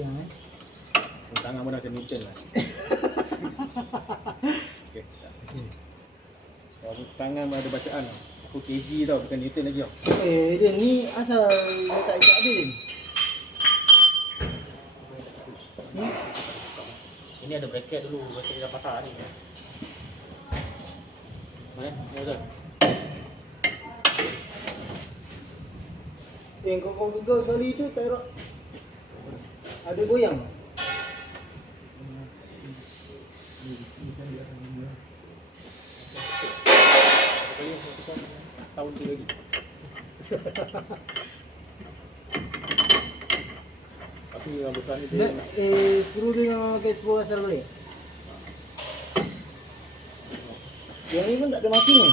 goyang Tangan pun dah macam Newton lah. Okey. Kalau tangan ada bacaan lah. Aku kg tau, bukan Newton lagi tau. Din, ni asal letak ikat Din? Ini ada bracket dulu, bracket dia dah patah ni. Mana? Ni betul. Kau gegar sekali tu tak erak. Ada goyang. Tahun tu lagi. Tapi yang besar ni dia nak Skru dia memang pakai skru asal balik. Yang ni pun tak ada marking ni.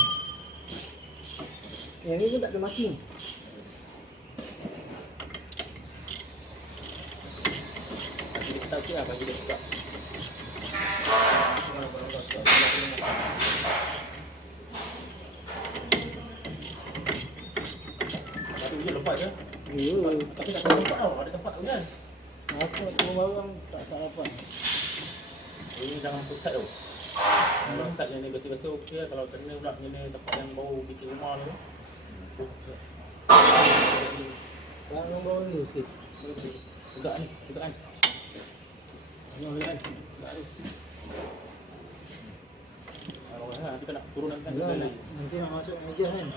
Yang ni pun tak ada marking. nanti dia ketak sikit lah bagi dia buka. Satu je lepas je. Ya. Tapi tak ada tempat tau, ada tempat tu kan. Aku semua barang tak dapat. Ini jangan pusat tu. Kalau pusat yang ni biasa-biasa okey lah. Kalau kena pula kena tempat yang bau bikin rumah tu. Barang bawah dulu sikit. Tegak ni, tegak kan. Ini boleh kan. Tegak tu. Kalau nanti kena turun nanti Yalah, lagi. nanti nak masuk meja kan.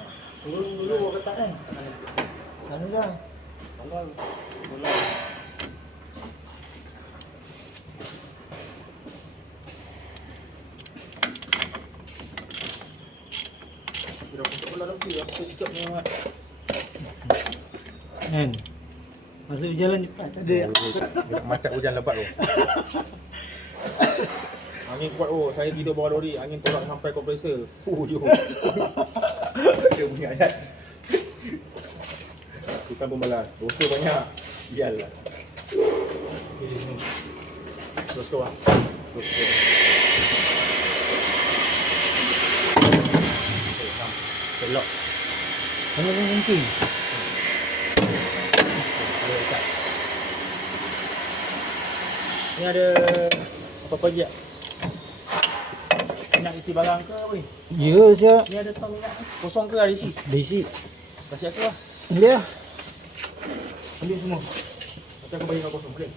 Turun dulu bawa ketat kan. Sana dah. Tanggal. Bola. Dah pun bola lebih aku cakap ni mat. Kan. Masa berjalan cepat tak ada. Budak macam hujan lebat tu. Angin kuat oh, saya tidur bawah lori, angin tolak sampai kompresor. Yo. Dia bunyi ayat. Bukan pembalas, dosa banyak. Biarlah. Terus tu ah. Terus tu. Belok. Mana pun mungkin. Ni ada apa-apa je? Nak isi barang ke weh? Ya, siap. Ni ada tong minyak kosong ke ada isi? Basic. Kasih aku lah. Dia. Ambil semua. Nanti aku bagi kau kosong boleh?